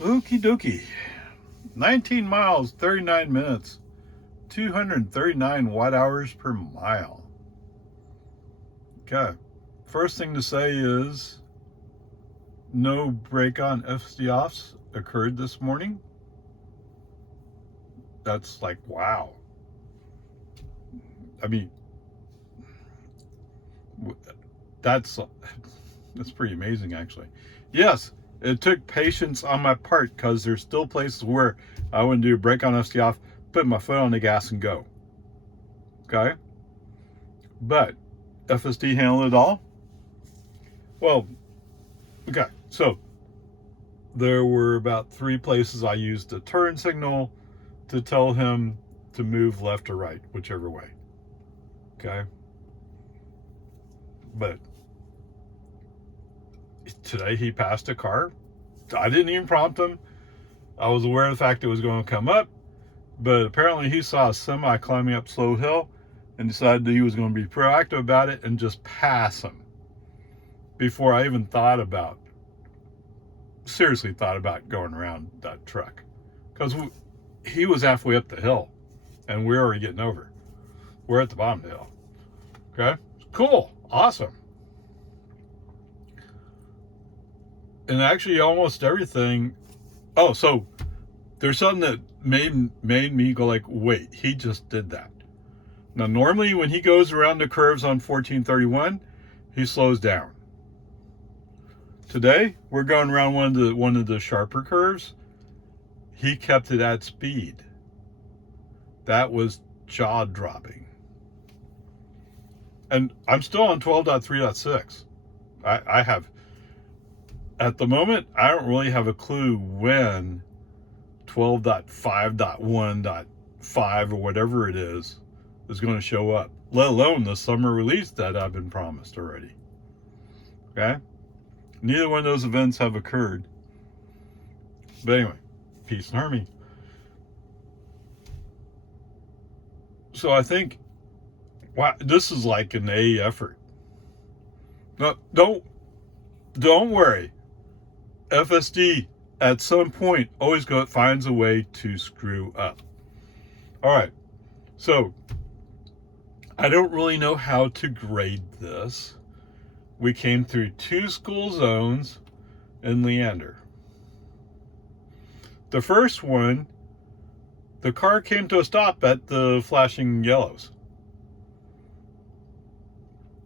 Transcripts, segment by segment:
Okie dokie. 19 miles, 39 minutes, 239 watt hours per mile. Okay. First thing to say is no break on FSD offs occurred this morning. That's like, wow. I mean, that's pretty amazing, actually. Yes, it took patience on my part because there's still places where I wouldn't do a break on FSD off, put my foot on the gas and go. Okay? But FSD handled it all. Well, okay, so there were about 3 places I used the turn signal to tell him to move left or right, whichever way. Okay? But today he passed a car. I didn't even prompt him. I was aware of the fact it was going to come up, but apparently he saw a semi climbing up slow hill and decided that he was going to be proactive about it and just pass him before I even seriously thought about going around that truck, because he was halfway up the hill and we're already getting over. We're at the bottom of the hill. Okay, cool, awesome. And actually almost everything. Oh, so there's something that made me go like, wait, he just did that. Now normally when he goes around the curves on 1431, he slows down. Today we're going around one of the sharper curves. He kept it at speed. That was jaw dropping. And I'm still on 12.3.6. I have, at the moment, I don't really have a clue when 12.5.1.5 or whatever it is going to show up, let alone the summer release that I've been promised already. Okay? Neither one of those events have occurred. But anyway, peace and harmony. So I think, wow, this is like an A effort. No, don't worry. FSD at some point always finds a way to screw up. All right, so I don't really know how to grade this. We came through 2 school zones in Leander. The first one, the car came to a stop at the flashing yellows.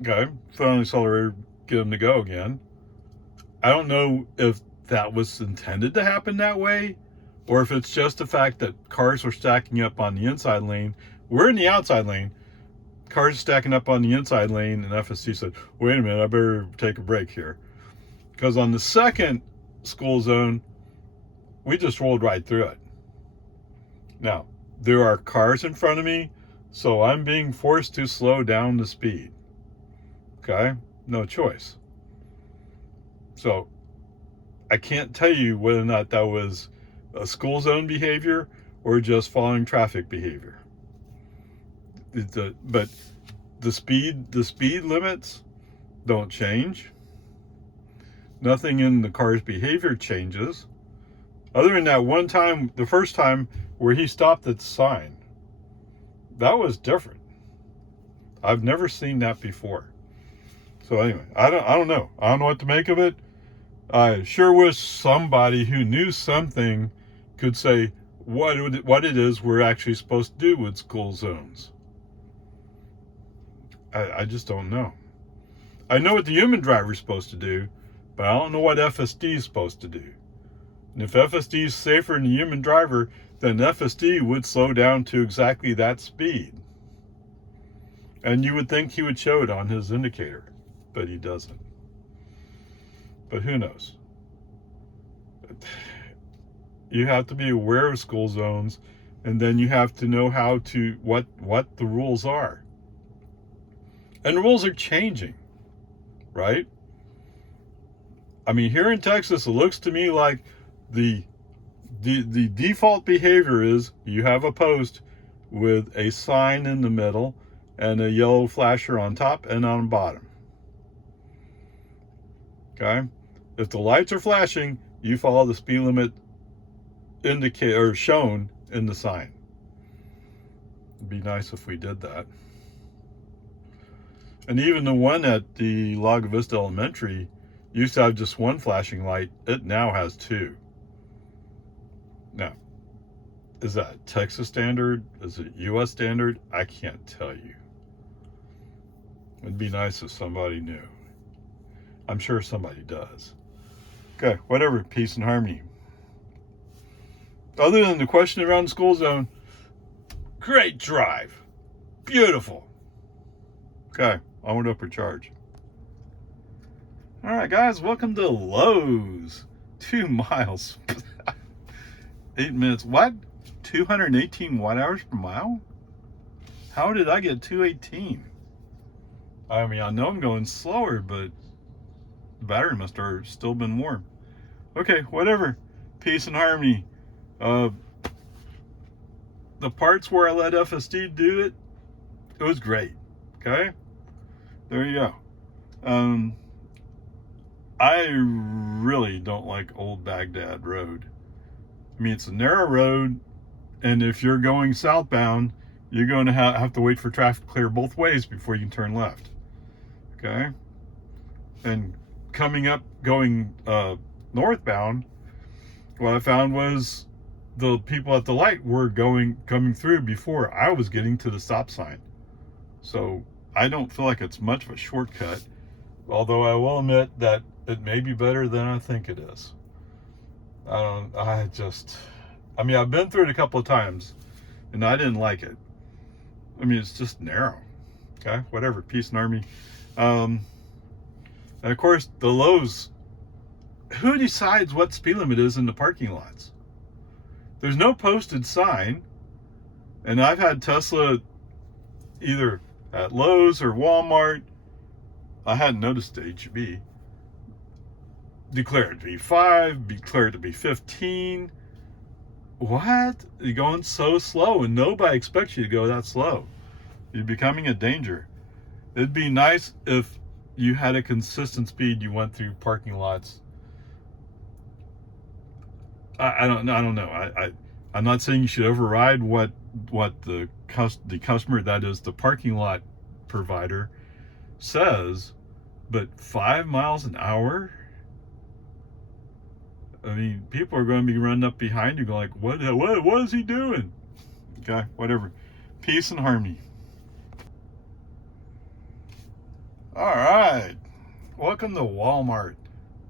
Okay, foot on the accelerator, get them to go again. I don't know if that was intended to happen that way, or if it's just the fact that cars were stacking up on the inside lane. We're in the outside lane. Cars stacking up on the inside lane, and FSD said, wait a minute, I better take a break here. Because on the second school zone, we just rolled right through it. Now, there are cars in front of me, so I'm being forced to slow down the speed. Okay? No choice. So, I can't tell you whether or not that was a school zone behavior or just following traffic behavior. But the speed limits don't change. Nothing in the car's behavior changes. Other than that one time, the first time where he stopped at the sign. That was different. I've never seen that before. So anyway, I don't know. I don't know what to make of it. I sure wish somebody who knew something could say what it is we're actually supposed to do with school zones. I just don't know. I know what the human driver is supposed to do, but I don't know what FSD is supposed to do. And if FSD is safer than the human driver, then FSD would slow down to exactly that speed. And you would think he would show it on his indicator, but he doesn't. But who knows? You have to be aware of school zones, and then you have to know what the rules are. And the rules are changing, right? I mean, here in Texas, it looks to me like the default behavior is you have a post with a sign in the middle and a yellow flasher on top and on the bottom. Okay? If the lights are flashing, you follow the speed limit indicate or shown in the sign. It'd be nice if we did that. And even the one at the Lago Vista Elementary used to have just one flashing light. It now has two. Now, is that Texas standard? Is it US standard? I can't tell you. It'd be nice if somebody knew. I'm sure somebody does. Okay, whatever. Peace and harmony. Other than the question around the school zone, great drive. Beautiful. Okay, onward, upward, charge. All right, guys, welcome to Lowe's. 2 miles. 8 minutes. What? 218 watt hours per mile? How did I get 218? I mean, I know I'm going slower, but the battery must have still been warm. Okay, whatever. Peace and harmony. The parts where I let FSD do it, it was great. Okay? There you go. I really don't like Old Baghdad Road. I mean, it's a narrow road, and if you're going southbound, you're going to have to wait for traffic to clear both ways before you can turn left. Okay? And coming up, going northbound, what I found was the people at the light were coming through before I was getting to the stop sign. So I don't feel like it's much of a shortcut, although I will admit that it may be better than I think it is. I've been through it a couple of times and I didn't like it. I mean, it's just narrow. Okay, whatever. Peace and harmony. And of course, the Lowe's, who decides what speed limit is in the parking lots? There's no posted sign. And I've had Tesla either at Lowe's or Walmart. I hadn't noticed the HEB. Declare it to be 5, declare it to be 15. What? You're going so slow, and nobody expects you to go that slow. You're becoming a danger. It'd be nice if you had a consistent speed you went through parking lots. I don't know. I'm not saying you should override what the customer, that is the parking lot provider, says, but 5 miles an hour? I mean, people are going to be running up behind you going like, what is he doing? Okay, whatever. Peace and harmony. All right. Welcome to Walmart.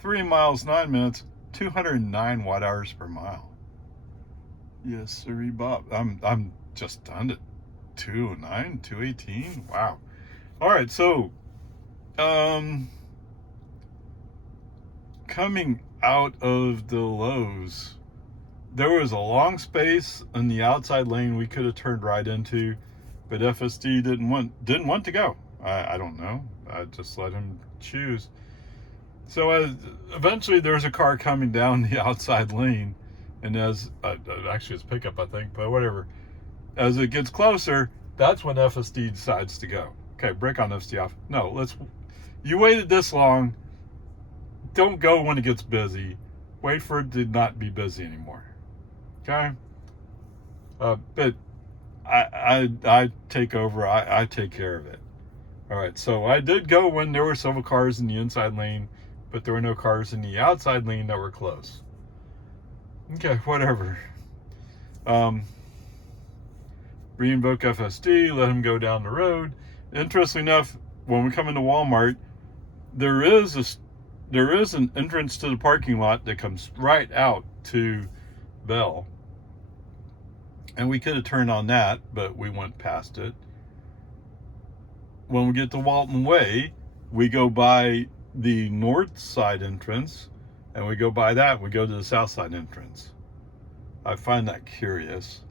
3 miles, 9 minutes, 209 watt hours per mile. Yes, sirree, Bob. I'm just done at 209, 218. Wow. All right, so coming out of the Lowe's, there was a long space in the outside lane we could have turned right into, but FSD didn't want to go. I don't know. I just let him choose. So eventually there's a car coming down the outside lane, and as actually it's pickup, I think, but whatever. As it gets closer, that's when FSD decides to go. Okay, brake on, FSD off. No, you waited this long. Don't go when it gets busy. Wait for it to not be busy anymore. Okay? But I take over. I take care of it. All right, so I did go when there were several cars in the inside lane, but there were no cars in the outside lane that were close. Okay, whatever. Reinvoke FSD, let him go down the road. Interestingly enough, when we come into Walmart, there is an entrance to the parking lot that comes right out to Bell. And we could have turned on that, but we went past it. When we get to Walton Way, we go by the north side entrance, and we go by that, we go to the south side entrance. I find that curious.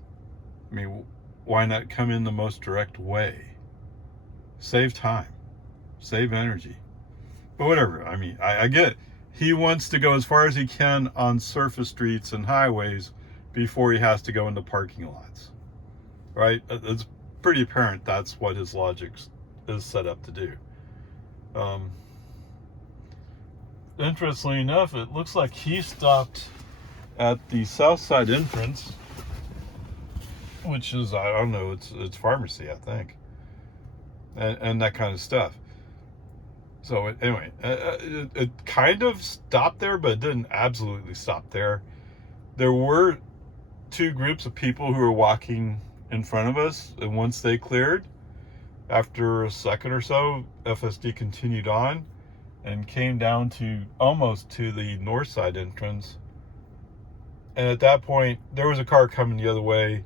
I mean, why not come in the most direct way? Save time, save energy. But whatever, I mean, I get it. He wants to go as far as he can on surface streets and highways before he has to go into parking lots, right? It's pretty apparent that's what his logic is set up to do. Interestingly enough, it looks like he stopped at the south side entrance, which is, I don't know, it's pharmacy, I think, and that kind of stuff. So anyway, it kind of stopped there, but it didn't absolutely stop there. There were two groups of people who were walking in front of us, and once they cleared, after a second or so, FSD continued on and came down to almost to the north side entrance. And at that point, there was a car coming the other way,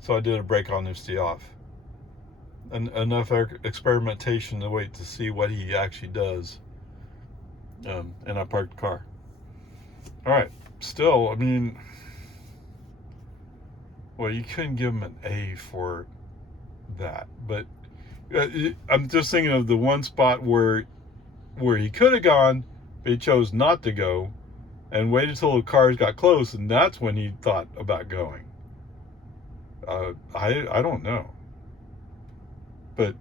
so I did a brake on and stay off. And enough experimentation to wait to see what he actually does. And I parked the car. All right. Still, I mean, well, you couldn't give him an A for that, but I'm just thinking of the one spot where he could have gone, but he chose not to go, and waited till the cars got close, and that's when he thought about going. I don't know, but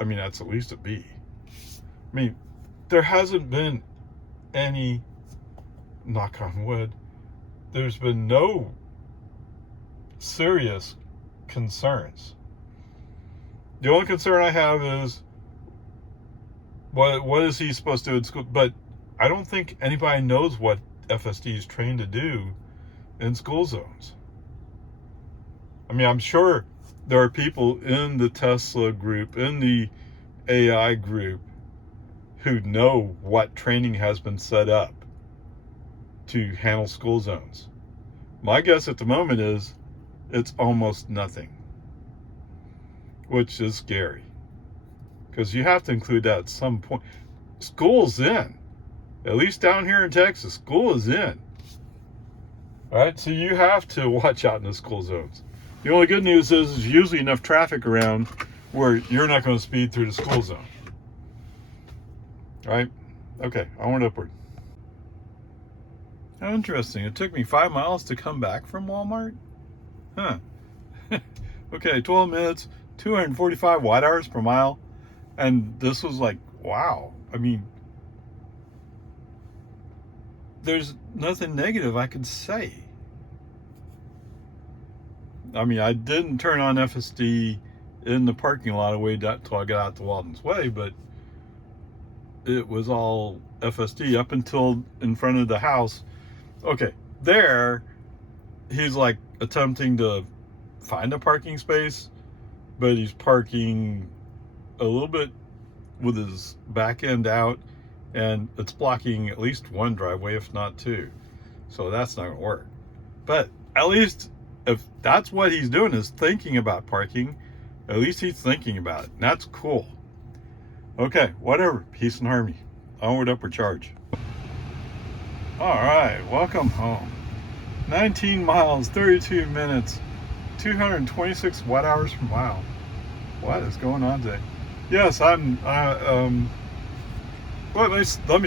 I mean, that's at least a B. I mean, there hasn't been any, knock on wood, there's been no serious concerns. The only concern I have is what is he supposed to do in school? But I don't think anybody knows what FSD is trained to do in school zones. I mean, I'm sure there are people in the Tesla group, in the AI group, who know what training has been set up to handle school zones. My guess at the moment is it's almost nothing, which is scary, because you have to include that at some point. School's in. At least down here in Texas, school is in. All right, so you have to watch out in the school zones. The only good news is there's usually enough traffic around where you're not going to speed through the school zone. All right? Okay, onward upward. How interesting. It took me 5 miles to come back from Walmart? Huh. Okay, 12 minutes, 245 watt hours per mile. And this was like, wow. I mean, there's nothing negative I could say. I mean, I didn't turn on FSD in the parking lot all the way down until I got out to Walden's Way, but it was all FSD up until in front of the house. Okay, there, he's like attempting to find a parking space, but he's parking a little bit with his back end out, and it's blocking at least one driveway, if not two. So that's not gonna work. But at least if that's what he's doing, is thinking about parking, at least he's thinking about it. And that's cool. Okay, whatever. Peace and harmony. Onward, upward, charge. All right, welcome home. 19 miles, 32 minutes, 226 watt hours per mile. What is going on today? Yes, let me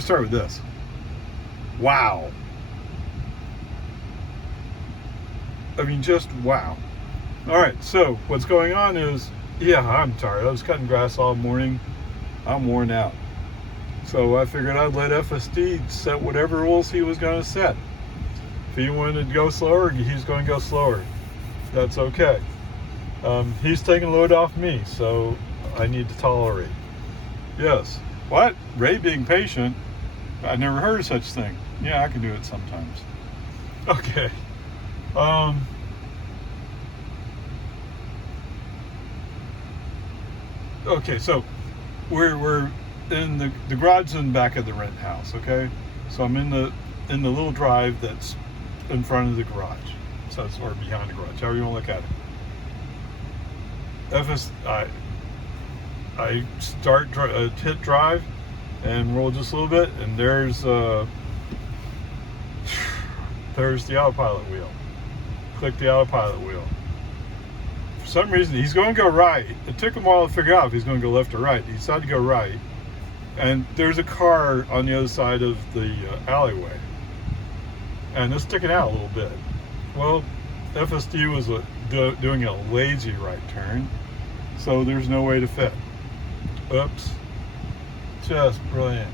start with this. Wow. I mean, just wow. All right, so what's going on is, yeah, I'm tired. I was cutting grass all morning. I'm worn out. So I figured I'd let FSD set whatever rules he was going to set. If he wanted to go slower, he's going to go slower. That's okay. He's taking a load off me, so I need to tolerate. Yes. What? Ray being patient? I never heard of such thing. Yeah, I can do it sometimes. Okay. Okay, so we're in the garage in the back of the rent house. Okay, so I'm in the little drive that's in front of the garage, so it's or behind the garage, however you want to look at it. I start hit drive and roll just a little bit, and there's the autopilot wheel. Click the autopilot wheel. For some reason, he's going to go right. It took him a while to figure out if he's going to go left or right. He decided to go right, and there's a car on the other side of the alleyway, and it's sticking out a little bit. Well, FSD was doing a lazy right turn, so there's no way to fit. Oops. Just brilliant.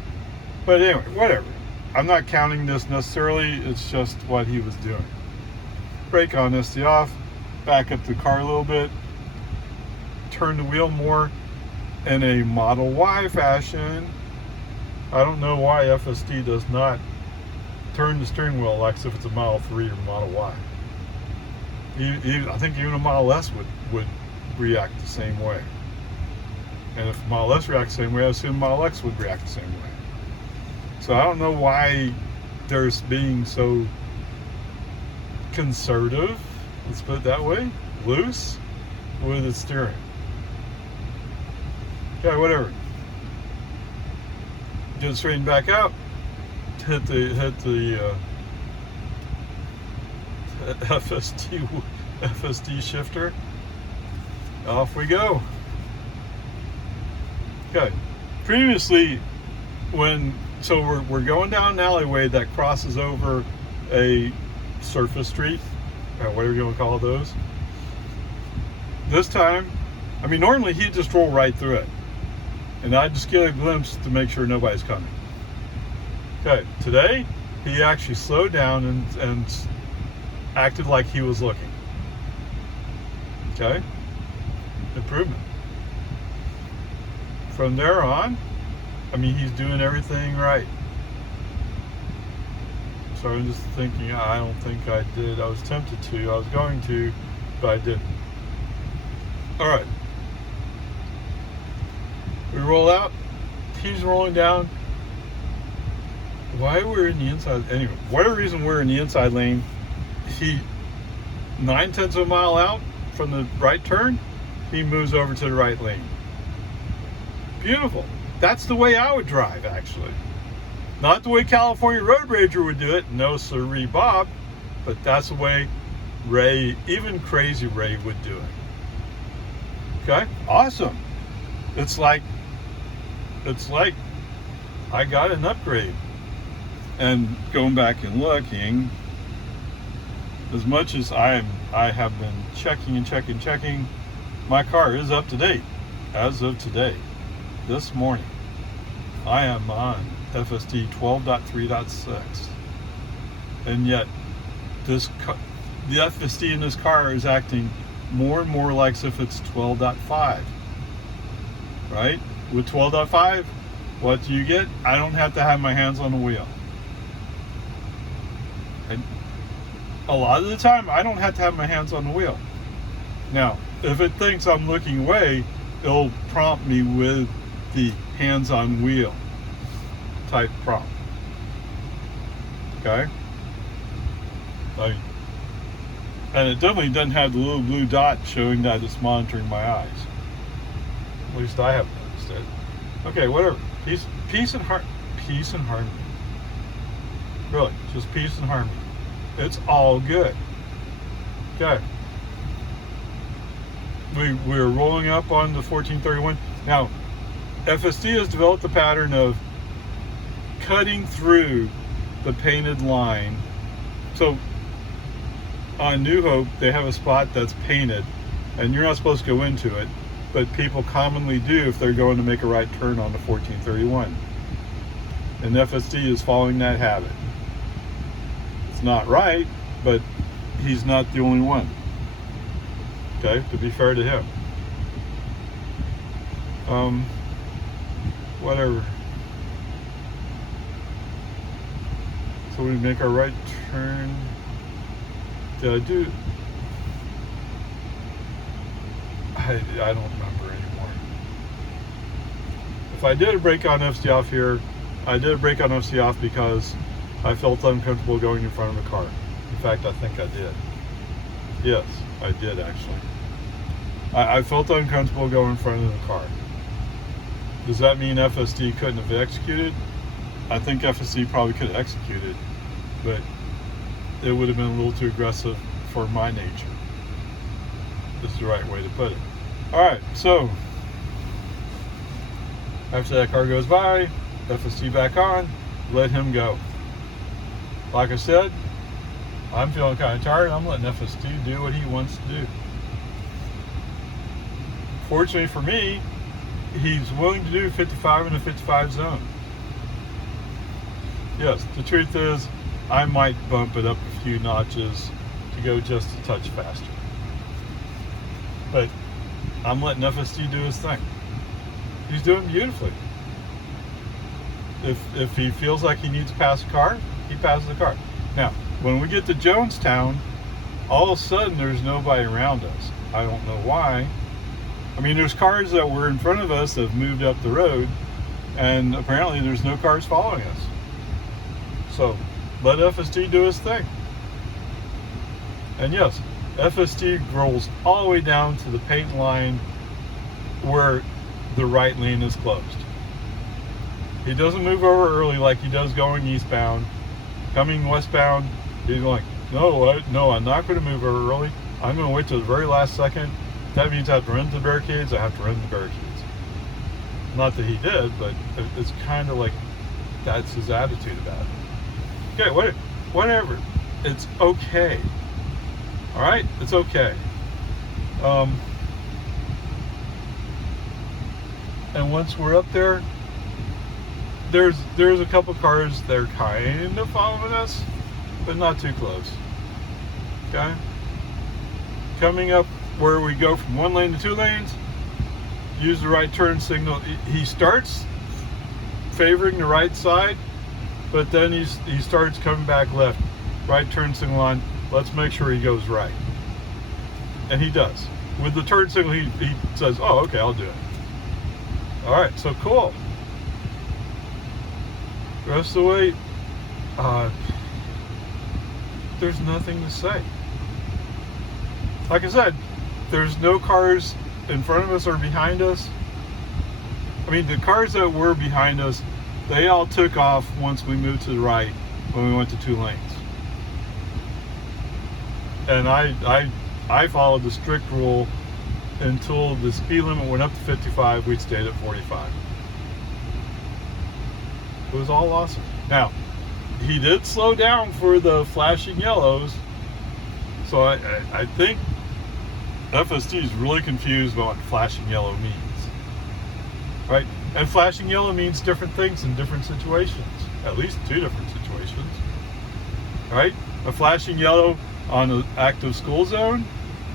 But anyway, whatever. I'm not counting this necessarily, it's just what he was doing. Brake on FSD off, back up the car a little bit, turn the wheel more in a Model Y fashion. I don't know why FSD does not turn the steering wheel like as if it's a Model 3 or Model Y. I think even a Model S would react the same way. And if Model S reacts the same way, I assume Model X would react the same way. So I don't know why they're being so conservative, let's put it that way, loose with its steering. Okay, whatever. Get it straightened back out. Hit the FSD shifter. Off we go. Okay. Previously, we're going down an alleyway that crosses over a surface street, or whatever you want to call those. This time, I mean, normally he'd just roll right through it, and I'd just get a glimpse to make sure nobody's coming. Okay, today he actually slowed down and acted like he was looking. Okay, improvement. From there on, I mean, he's doing everything right. So I'm just thinking, I don't think I did. I was tempted to, I was going to, but I didn't. All right. We roll out. He's rolling down. Why we're in the inside? Anyway, whatever reason we're in the inside lane, he 0.9 of a mile out from the right turn, he moves over to the right lane. Beautiful. That's the way I would drive, actually. Not the way California Road Rager would do it. No sirree, Bob. But that's the way Ray, even Crazy Ray, would do it. Okay? Awesome. It's like I got an upgrade. And going back and looking, as much as I have been checking, my car is up to date as of today. This morning, I am on FSD 12.3.6, and yet the FSD in this car is acting more and more like as if it's 12.5. Right? With 12.5, what do you get? I don't have to have my hands on the wheel. And a lot of the time, I don't have to have my hands on the wheel. Now, if it thinks I'm looking away, it'll prompt me with the hands-on wheel type prompt. Okay? And it definitely doesn't have the little blue dot showing that it's monitoring my eyes. At least I haven't noticed it. Okay, whatever. Peace and harmony. Really, just peace and harmony. It's all good. Okay. We're rolling up on the 1431. Now, FSD has developed the pattern of cutting through the painted line. So on New Hope, they have a spot that's painted, and you're not supposed to go into it, but people commonly do if they're going to make a right turn on the 1431. And FSD is following that habit. It's not right, but he's not the only one. Okay, to be fair to him. Whatever. So we make our right turn. Did I do? I don't remember anymore. If I did a brake on FSD off here, I did a brake on FSD off because I felt uncomfortable going in front of a car. In fact, I think I did. Yes, I did actually. I felt uncomfortable going in front of the car. Does that mean FSD couldn't have executed? I think FSD probably could have executed, but it would have been a little too aggressive for my nature. This is the right way to put it. Alright, so after that car goes by, FSD back on, let him go. Like I said, I'm feeling kind of tired. I'm letting FSD do what he wants to do. Fortunately for me, he's willing to do 55 in the 55 zone. yes, the truth is, I might bump it up a few notches to go just a touch faster. But I'm letting FSD do his thing. He's doing beautifully. If he feels like he needs to pass a car, he passes the car. Now, when we get to Jonestown, all of a sudden there's nobody around us. I don't know why. I mean, there's cars that were in front of us that have moved up the road, and apparently there's no cars following us. So let FSD do his thing. And yes, FSD rolls all the way down to the paint line where the right lane is closed. He doesn't move over early like he does going eastbound. Coming westbound, he's like, no, I'm not going to move over early. I'm going to wait till the very last second. That means I have to run to the barricades. I have to run to the barricades. Not that he did, but it's kind of like that's his attitude about it. Okay, whatever. It's okay. All right, it's okay. And once we're up there, there's a couple cars that are kind of following us, but not too close. Okay? Coming up where we go from one lane to two lanes, use the right turn signal. He starts favoring the right side, but then he starts coming back left. Right turn signal on. Let's make sure he goes right. And he does. With the turn signal, he says, oh, okay, I'll do it. All right, so cool. The rest of the way, there's nothing to say. Like I said, there's no cars in front of us or behind us. I mean, the cars that were behind us, they all took off once we moved to the right when we went to two lanes. And I followed the strict rule until the speed limit went up to 55, we stayed at 45. It was all awesome. Now, he did slow down for the flashing yellows, so I think FSD is really confused about what flashing yellow means. Right? And flashing yellow means different things in different situations. At least two different situations. Right? A flashing yellow on an active school zone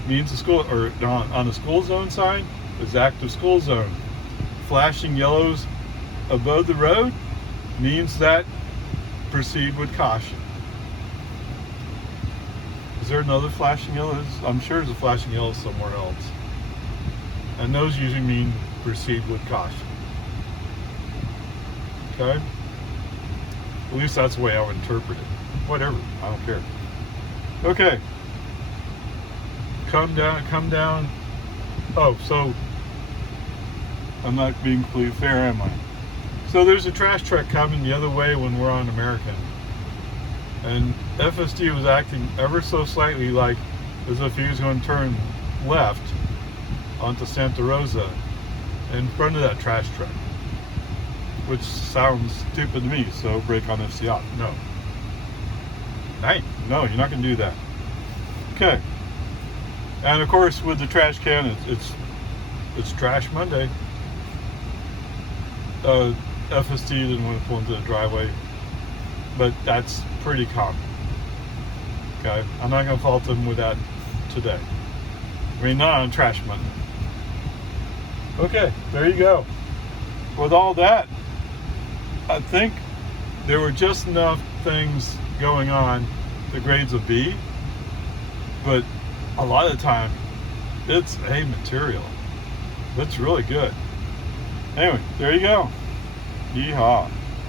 means the school, or on the school zone sign is active school zone. Flashing yellows above the road means that proceed with caution. Is there another flashing yellow? I'm sure there's a flashing yellow somewhere else. And those usually mean proceed with caution. Okay? At least that's the way I would interpret it. Whatever, I don't care. Okay. Come down. Oh, so I'm not being completely fair, am I? So there's a trash truck coming the other way when we're on American. And FSD was acting ever so slightly like as if he was going to turn left onto Santa Rosa in front of that trash truck. Which sounds stupid to me, so brake on FC off. No. Hey, no, you're not going to do that. Okay. And of course, with the trash can, it's Trash Monday. FSD didn't want to pull into the driveway, but that's pretty common. Okay, I'm not going to fault them with that today. I mean, not on Trash Monday. Okay, there you go. With all that, I think there were just enough things going on. The grades of B, but a lot of the time it's A material. That's really good. Anyway, there you go. Yeehaw.